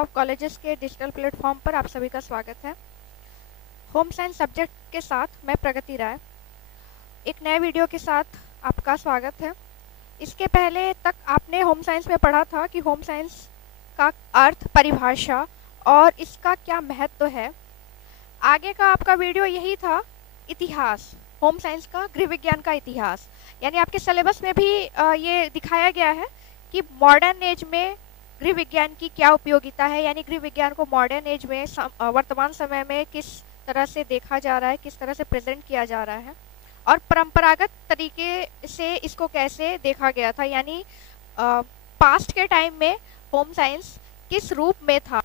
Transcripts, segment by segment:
Of colleges के digital platform पर आप सभी का स्वागत है। होम साइंस सब्जेक्ट के साथ मैं प्रगति राय एक नए वीडियो के साथ आपका स्वागत है। इसके पहले तक आपने होम साइंस में पढ़ा था कि होम साइंस का अर्थ, परिभाषा और इसका क्या महत्व है। आगे का आपका वीडियो यही था, इतिहास, होम साइंस का गृह विज्ञान का इतिहास। यानी आपके सिलेबस में भी ये दिखाया गया है कि मॉडर्न एज में गृह विज्ञान की क्या उपयोगिता है, यानी गृह विज्ञान को मॉडर्न एज में वर्तमान समय में किस तरह से देखा जा रहा है, किस तरह से प्रेजेंट किया जा रहा है और परंपरागत तरीके से इसको कैसे देखा गया था। यानी पास्ट के टाइम में होम साइंस किस रूप में था,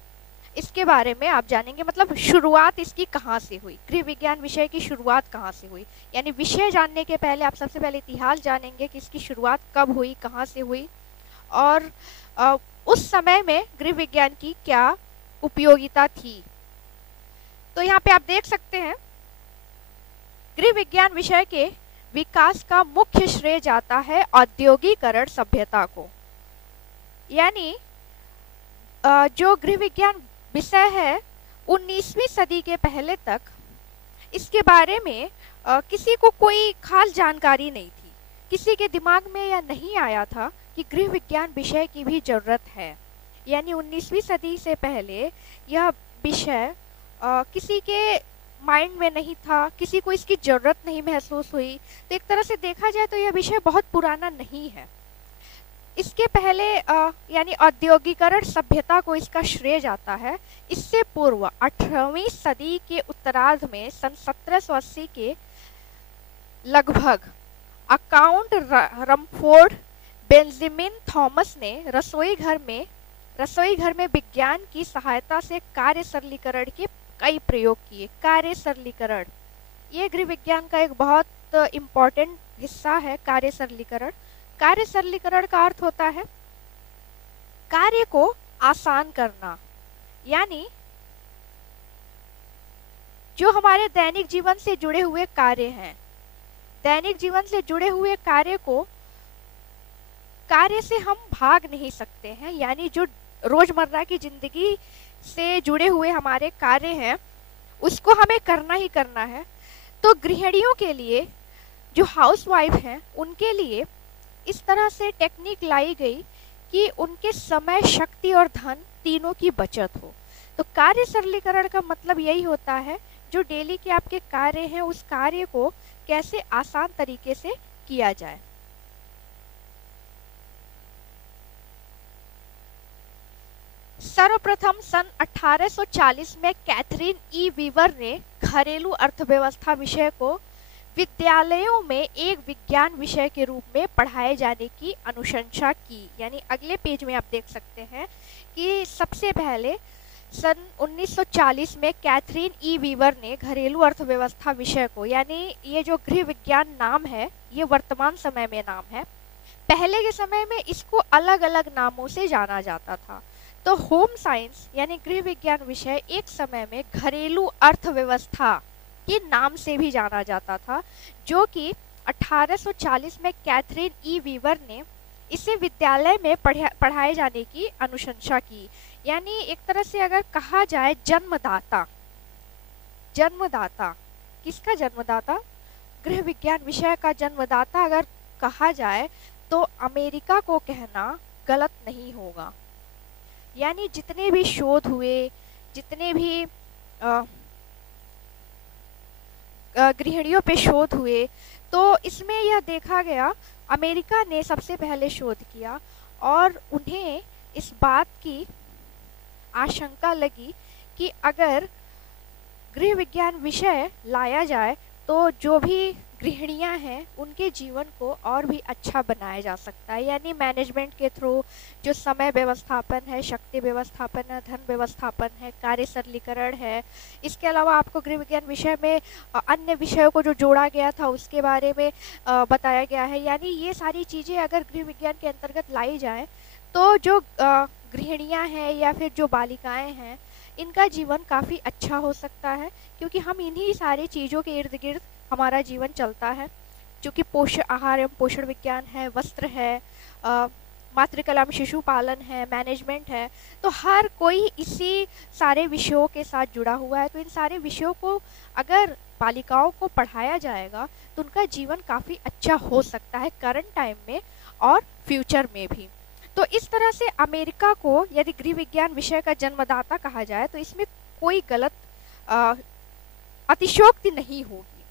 इसके बारे में आप जानेंगे। मतलब शुरुआत इसकी कहाँ से हुई, गृह विज्ञान विषय की शुरुआत कहाँ से हुई। यानी विषय जानने के पहले आप सबसे पहले इतिहास जानेंगे कि इसकी शुरुआत कब हुई, कहाँ से हुई और उस समय में गृह विज्ञान की क्या उपयोगिता थी। तो यहाँ पे आप देख सकते हैं, गृह विज्ञान विषय के विकास का मुख्य श्रेय जाता है औद्योगिकरण सभ्यता को। यानी जो गृह विज्ञान विषय है 19वीं सदी के पहले तक इसके बारे में किसी को कोई खास जानकारी नहीं थी। किसी के दिमाग में यह नहीं आया था कि गृह विज्ञान विषय की भी जरूरत है। यानी 19वीं सदी से पहले यह विषय किसी के माइंड में नहीं था, किसी को इसकी जरूरत नहीं महसूस हुई। तो एक तरह से देखा जाए तो यह विषय बहुत पुराना नहीं है। इसके पहले यानी औद्योगिकरण सभ्यता को इसका श्रेय जाता है। इससे पूर्व 18वीं सदी के उत्तरार्ध में सन 1780 के लगभग अकाउंट रमफोर्ड बेंजामिन थॉमस ने रसोई घर में विज्ञान की सहायता से कार्य सरलीकरण के कई प्रयोग किए। कार्य सरलीकरण ये गृह विज्ञान का एक बहुत इम्पोर्टेंट हिस्सा है। कार्य सरलीकरण, कार्य सरलीकरण का अर्थ होता है कार्य को आसान करना। यानी जो हमारे दैनिक जीवन से जुड़े हुए कार्य हैं, दैनिक जीवन से जुड़े हुए कार्य से हम भाग नहीं सकते हैं। यानी जो रोजमर्रा की जिंदगी से जुड़े हुए हमारे कार्य हैं उसको हमें करना ही करना है। तो गृहिणियों के लिए, जो हाउसवाइफ हैं, उनके लिए इस तरह से टेक्निक लाई गई कि उनके समय, शक्ति और धन तीनों की बचत हो। तो कार्य सरलीकरण का मतलब यही होता है, जो डेली के आपके कार्य हैं उस कार्य को कैसे आसान तरीके से किया जाए। सर्वप्रथम सन 1840 में कैथरीन ई वीवर ने घरेलू अर्थव्यवस्था विषय को विद्यालयों में एक विज्ञान विषय के रूप में पढ़ाए जाने की अनुशंसा की। यानी अगले पेज में आप देख सकते हैं कि सबसे पहले सन 1940 में कैथरीन ई वीवर ने घरेलू अर्थव्यवस्था विषय को, यानी ये जो गृह विज्ञान नाम है ये वर्तमान समय में नाम है, पहले के समय में इसको अलग अलग नामों से जाना जाता था। तो होम साइंस यानी गृह विज्ञान विषय एक समय में घरेलू अर्थव्यवस्था के नाम से भी जाना जाता था, जो कि 1840 में कैथरीन ई वीवर ने इसे विद्यालय में पढ़ाए जाने की अनुशंसा की। यानी एक तरह से अगर कहा जाए जन्मदाता किसका जन्मदाता, गृह विज्ञान विषय का जन्मदाता अगर कहा जाए तो अमेरिका को कहना गलत नहीं होगा। यानी जितने भी शोध हुए, जितने भी गृहिणियों पे शोध हुए, तो इसमें यह देखा गया अमेरिका ने सबसे पहले शोध किया और उन्हें इस बात की आशंका लगी कि अगर गृह विज्ञान विषय लाया जाए तो जो भी गृहिणियां हैं उनके जीवन को और भी अच्छा बनाया जा सकता है। यानी मैनेजमेंट के थ्रू जो समय व्यवस्थापन है, शक्ति व्यवस्थापन है, धन व्यवस्थापन है, कार्य सरलीकरण है। इसके अलावा आपको गृह विज्ञान विषय में अन्य विषयों को जो जोड़ा गया था उसके बारे में बताया गया है। यानी ये सारी चीज़ें अगर गृह विज्ञान के अंतर्गत लाई जाए तो जो गृहिणियाँ हैं या फिर जो बालिकाएँ हैं इनका जीवन काफ़ी अच्छा हो सकता है, क्योंकि हम इन्हीं सारी चीज़ों के इर्द गिर्द हमारा जीवन चलता है, जो कि आहार एवं पोषण विज्ञान है, वस्त्र है, मातृकला में शिशु पालन है, मैनेजमेंट है, तो हर कोई इसी सारे विषयों के साथ जुड़ा हुआ है। तो इन सारे विषयों को अगर बालिकाओं को पढ़ाया जाएगा तो उनका जीवन काफ़ी अच्छा हो सकता है करंट टाइम में और फ्यूचर में भी। तो इस तरह से अमेरिका को यदि गृह विज्ञान विषय का जन्मदाता कहा जाए तो इसमें कोई गलत अतिशयोक्ति नहीं होगी।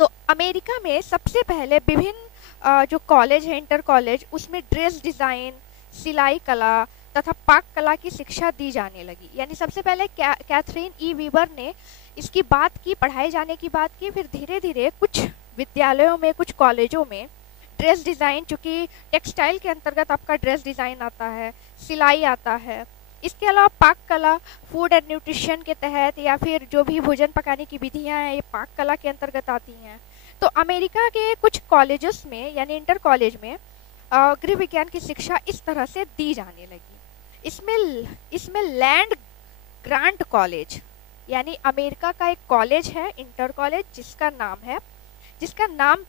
तो अमेरिका में सबसे पहले विभिन्न जो कॉलेज है, इंटर कॉलेज, उसमें ड्रेस डिज़ाइन, सिलाई कला तथा पाक कला की शिक्षा दी जाने लगी। यानी सबसे पहले कैथरीन ई वीवर ने इसकी बात की, पढ़ाए जाने की बात की। फिर धीरे धीरे कुछ विद्यालयों में, कुछ कॉलेजों में ड्रेस डिज़ाइन, चूँकि टेक्सटाइल के अंतर्गत आपका ड्रेस डिज़ाइन आता है, सिलाई आता है, इसके अलावा पाक कला फूड एंड न्यूट्रिशन के तहत या फिर जो भी भोजन पकाने की विधियाँ हैं ये पाक कला के अंतर्गत आती हैं। तो अमेरिका के कुछ कॉलेजेस में यानी इंटर कॉलेज में गृह विज्ञान की शिक्षा इस तरह से दी जाने लगी। इसमें लैंड ग्रांट कॉलेज यानी अमेरिका का एक कॉलेज है, इंटर कॉलेज, जिसका नाम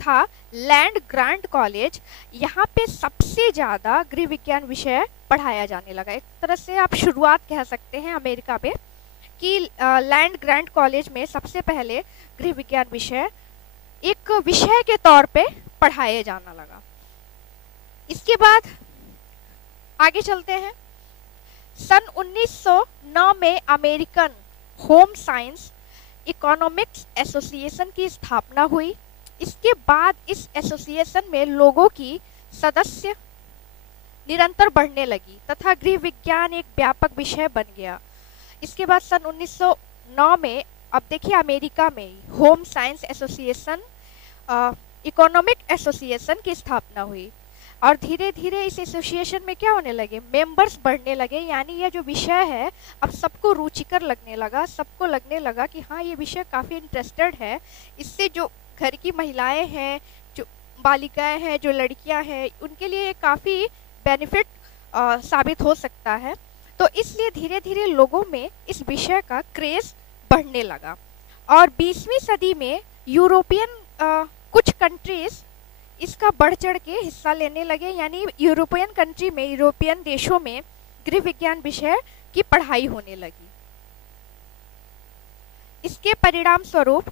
था लैंड ग्रांट कॉलेज। यहाँ पे सबसे ज़्यादा गृह विज्ञान विषय पढ़ाया जाने लगा। एक तरह से आप शुरुआत कह सकते हैं अमेरिका पे कि लैंड ग्रांट कॉलेज में सबसे पहले गृह विज्ञान विषय एक विषय के तौर पे पढ़ाया जाना लगा। इसके बाद आगे चलते हैं। सन 1909 में American home science economics association की स्थापना हुई। इसके बाद इस एसोसिएशन में लोगों की सदस्य निरंतर बढ़ने लगी तथा गृह विज्ञान एक व्यापक विषय बन गया। इसके बाद सन 1909 में, अब देखिए, अमेरिका में home science association economic association की स्थापना हुई और धीरे धीरे इस एसोसिएशन में क्या होने लगे, मेंबर्स बढ़ने लगे। यानी यह जो विषय है अब सबको रुचिकर लगने लगा, सबको लगने लगा कि हाँ ये विषय काफ़ी इंटरेस्टेड है। इससे जो घर की महिलाएं हैं, जो बालिकाएं हैं, जो लड़कियां हैं, उनके लिए काफ़ी बेनिफिट साबित हो सकता है। तो इसलिए धीरे धीरे लोगों में इस विषय का क्रेज़ बढ़ने लगा और 20वीं सदी में यूरोपियन कुछ कंट्रीज इसका बढ़ चढ़ के हिस्सा लेने लगे। यानी यूरोपियन कंट्री में, यूरोपियन देशों में गृह विज्ञान विषय की पढ़ाई होने लगी। इसके परिणाम स्वरूप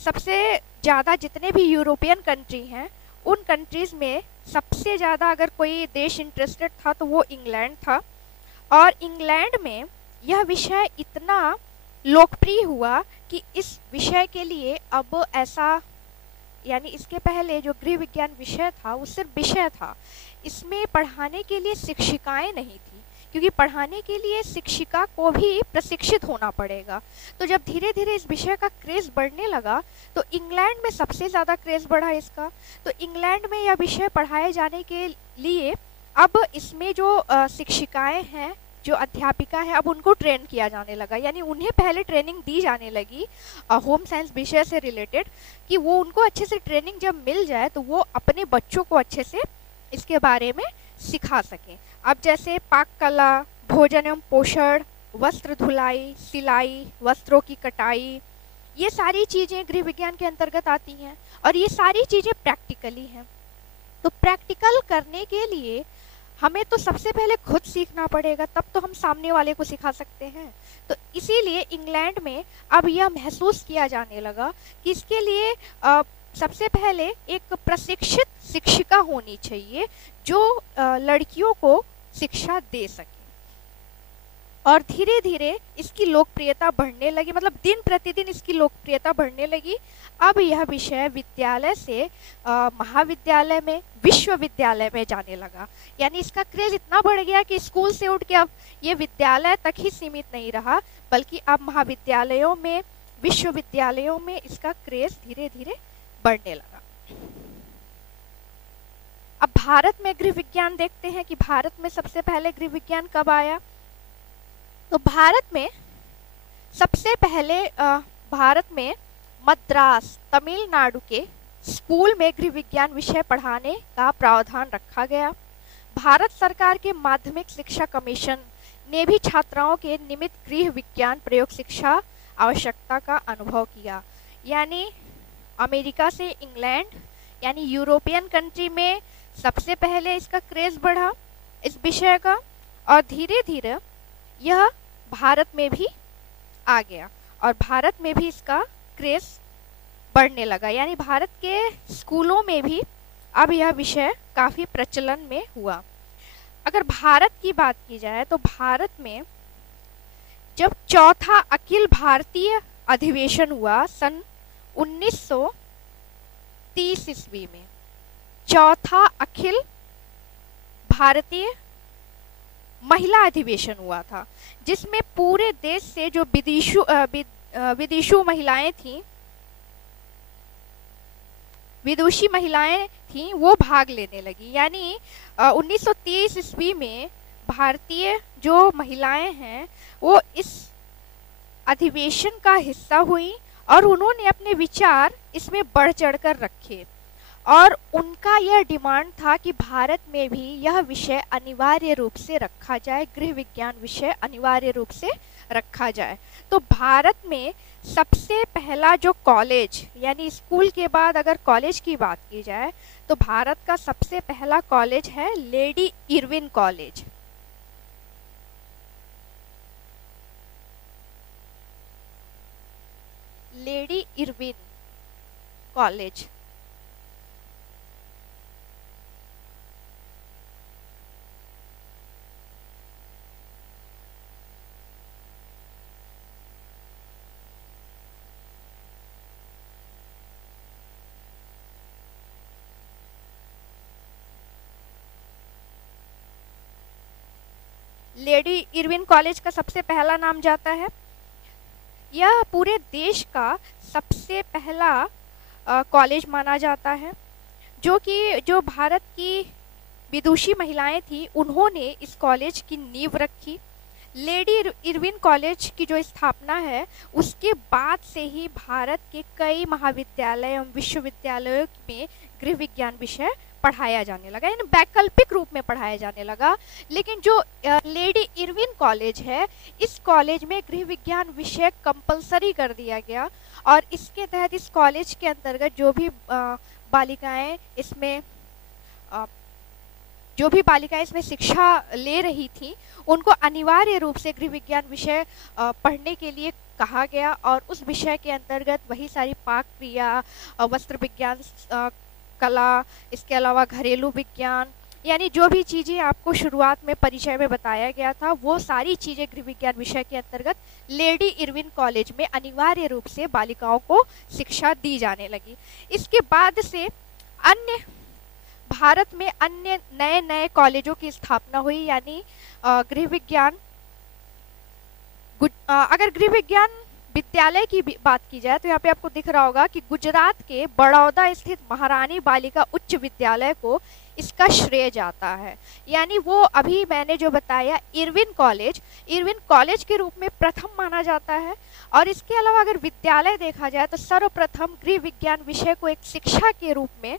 सबसे ज़्यादा जितने भी यूरोपियन कंट्री हैं उन कंट्रीज़ में सबसे ज़्यादा अगर कोई देश इंटरेस्टेड था तो वो इंग्लैंड था। और इंग्लैंड में यह विषय इतना लोकप्रिय हुआ कि इस विषय के लिए अब ऐसा, यानी इसके पहले जो गृह विज्ञान विषय था वो सिर्फ विषय था, इसमें पढ़ाने के लिए शिक्षिकाएं नहीं थी, क्योंकि पढ़ाने के लिए शिक्षिका को भी प्रशिक्षित होना पड़ेगा। तो जब धीरे धीरे इस विषय का क्रेज़ बढ़ने लगा तो इंग्लैंड में सबसे ज़्यादा क्रेज़ बढ़ा इसका। तो इंग्लैंड में यह विषय पढ़ाए जाने के लिए अब इसमें जो शिक्षिकाएं हैं, जो अध्यापिका है, अब उनको ट्रेन किया जाने लगा। यानी उन्हें पहले ट्रेनिंग दी जाने लगी होम साइंस विषय से रिलेटेड कि वो उनको अच्छे से ट्रेनिंग जब मिल जाए तो वो अपने बच्चों को अच्छे से इसके बारे में सिखा सकें। अब जैसे पाक कला, भोजन एवं पोषण, वस्त्र धुलाई, सिलाई, वस्त्रों की कटाई, ये सारी चीज़ें गृह विज्ञान के अंतर्गत आती हैं और ये सारी चीज़ें प्रैक्टिकली हैं। तो प्रैक्टिकल करने के लिए हमें तो सबसे पहले खुद सीखना पड़ेगा, तब तो हम सामने वाले को सिखा सकते हैं। तो इसीलिए इंग्लैंड में अब यह महसूस किया जाने लगा कि इसके लिए सबसे पहले एक प्रशिक्षित शिक्षिका होनी चाहिए जो लड़कियों को शिक्षा दे सके। और धीरे धीरे इसकी लोकप्रियता बढ़ने लगी, मतलब दिन प्रतिदिन इसकी लोकप्रियता बढ़ने लगी। अब यह विषय विद्यालय से महाविद्यालय में, विश्वविद्यालय में जाने लगा। यानी इसका क्रेज़ इतना बढ़ गया कि स्कूल से उठ के अब ये विद्यालय तक ही सीमित नहीं रहा, बल्कि अब महाविद्यालयों में, विश्वविद्यालयों में इसका क्रेज़ धीरे धीरे बढ़ने लगा। अब भारत में गृह विज्ञान देखते हैं कि भारत में सबसे पहले गृह विज्ञान कब आया। तो भारत में सबसे पहले भारत में मद्रास, तमिलनाडु के स्कूल में गृह विज्ञान विषय पढ़ाने का प्रावधान रखा गया। भारत सरकार के माध्यमिक शिक्षा कमीशन ने भी छात्राओं के निमित्त गृह विज्ञान प्रयोग शिक्षा आवश्यकता का अनुभव किया। यानी अमेरिका से इंग्लैंड, यानी यूरोपियन कंट्री में सबसे पहले इसका क्रेज बढ़ा इस विषय का, और धीरे धीरे यह भारत में भी आ गया और भारत में भी इसका क्रेज बढ़ने लगा। यानी भारत के स्कूलों में भी अब यह विषय काफ़ी प्रचलन में हुआ। अगर भारत की बात की जाए तो भारत में जब चौथा अखिल भारतीय अधिवेशन हुआ सन 1930 ईस्वी में, चौथा अखिल भारतीय महिला अधिवेशन हुआ था, जिसमें पूरे देश से जो विदेशी महिलाएं थीं वो भाग लेने लगी। यानी 1930 ईस्वी में भारतीय जो महिलाएं हैं वो इस अधिवेशन का हिस्सा हुई और उन्होंने अपने विचार इसमें बढ़ चढ़कर रखे, और उनका यह डिमांड था कि भारत में भी यह विषय अनिवार्य रूप से रखा जाए, गृह विज्ञान विषय अनिवार्य रूप से रखा जाए। तो भारत में सबसे पहला जो कॉलेज, यानी स्कूल के बाद अगर कॉलेज की बात की जाए तो भारत का सबसे पहला कॉलेज है lady Irwin college. Lady Irwin college lady Irwin college का सबसे पहला नाम जाता है। यह पूरे देश का सबसे पहला कॉलेज माना जाता है, जो भारत की विदुषी महिलाएं थी उन्होंने इस कॉलेज की नींव रखी। लेडी इरविन कॉलेज की जो स्थापना है उसके बाद से ही भारत के कई महाविद्यालय एवं विश्वविद्यालयों में गृह विज्ञान विषय पढ़ाया जाने लगा, यानी वैकल्पिक रूप में पढ़ाया जाने लगा। लेकिन जो लेडी इरविन कॉलेज है, इस कॉलेज में गृह विज्ञान विषय कंपलसरी कर दिया गया, और इसके तहत इस कॉलेज के अंतर्गत जो भी बालिकाएं इसमें शिक्षा ले रही थी उनको अनिवार्य रूप से गृह विज्ञान विषय पढ़ने के लिए कहा गया, और उस विषय के अंतर्गत वही सारी पाक क्रिया, वस्त्र विज्ञान, कला, इसके अलावा घरेलू विज्ञान, यानी जो भी चीज़ें आपको शुरुआत में परिचय में बताया गया था वो सारी चीज़ें गृह विज्ञान विषय के अंतर्गत लेडी इरविन कॉलेज में अनिवार्य रूप से बालिकाओं को शिक्षा दी जाने लगी। इसके बाद से भारत में अन्य नए नए कॉलेजों की स्थापना हुई, यानी गृह विज्ञान अगर गृह विज्ञान विद्यालय की बात की जाए तो यहाँ पे आपको दिख रहा होगा कि गुजरात के बड़ौदा स्थित महारानी बालिका उच्च विद्यालय को इसका श्रेय जाता है। यानी वो अभी मैंने जो बताया इरविन कॉलेज के रूप में प्रथम माना जाता है। और इसके अलावा अगर विद्यालय देखा जाए तो सर्वप्रथम गृह विज्ञान विषय को एक शिक्षा के रूप में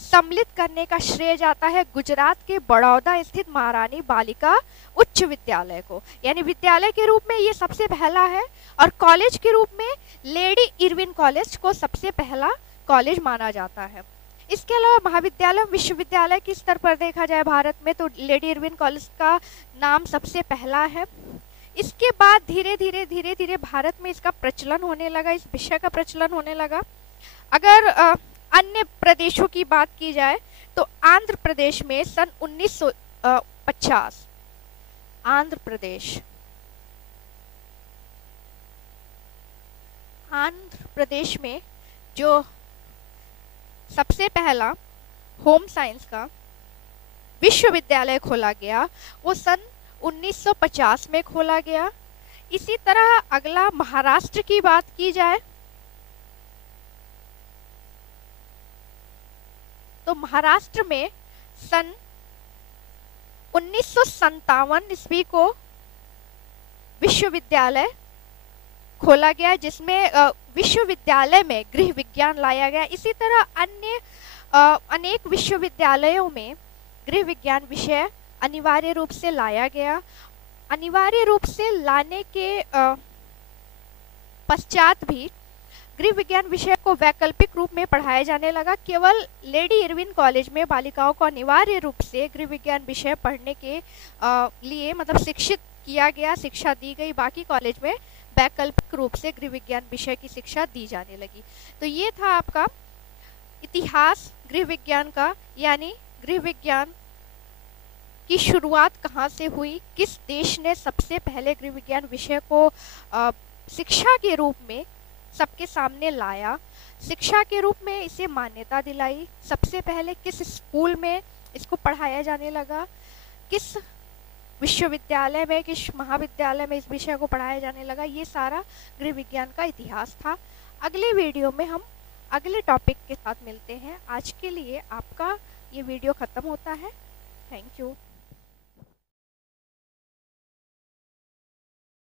सम्मिलित करने का श्रेय जाता है गुजरात के बड़ौदा स्थित महारानी बालिका उच्च विद्यालय को। यानी विद्यालय के रूप में ये सबसे पहला है, और कॉलेज के रूप में लेडी इरविन कॉलेज को सबसे पहला कॉलेज माना जाता है। इसके अलावा महाविद्यालय विश्वविद्यालय के स्तर पर देखा जाए भारत में तो लेडी इरविन कॉलेज का नाम सबसे पहला है। इसके बाद धीरे धीरे भारत में इसका प्रचलन होने लगा, इस विषय का प्रचलन होने लगा। अगर अन्य प्रदेशों की बात की जाए तो आंध्र प्रदेश में सन 1950 आंध्र प्रदेश में जो सबसे पहला होम साइंस का विश्वविद्यालय खोला गया वो सन 1950 में खोला गया। इसी तरह अगला महाराष्ट्र की बात की जाए तो महाराष्ट्र में सन 1957 ईस्वी को विश्वविद्यालय खोला गया, जिसमें विश्वविद्यालय में गृह विज्ञान लाया गया। इसी तरह अन्य अनेक विश्वविद्यालयों में गृह विज्ञान विषय अनिवार्य रूप से लाया गया। अनिवार्य रूप से लाने के पश्चात भी गृह विज्ञान विषय को वैकल्पिक रूप में पढ़ाया जाने लगा। केवल लेडी इरविन कॉलेज में बालिकाओं को अनिवार्य रूप से गृह विज्ञान विषय पढ़ने के लिए मतलब शिक्षित किया गया, शिक्षा दी गई। बाकी कॉलेज में वैकल्पिक रूप से गृह विज्ञान विषय की शिक्षा दी जाने लगी। तो ये था आपका इतिहास गृह विज्ञान का, यानी गृह विज्ञान की शुरुआत कहाँ से हुई, किस देश ने सबसे पहले गृह विज्ञान विषय को शिक्षा के रूप में सबके सामने लाया, शिक्षा के रूप में इसे मान्यता दिलाई, सबसे पहले किस स्कूल में इसको पढ़ाया जाने लगा, किस विश्वविद्यालय में, किस महाविद्यालय में इस विषय को पढ़ाया जाने लगा। ये सारा गृह विज्ञान का इतिहास था। अगले वीडियो में हम अगले टॉपिक के साथ मिलते हैं। आज के लिए आपका ये वीडियो ख़त्म होता है। Thank you.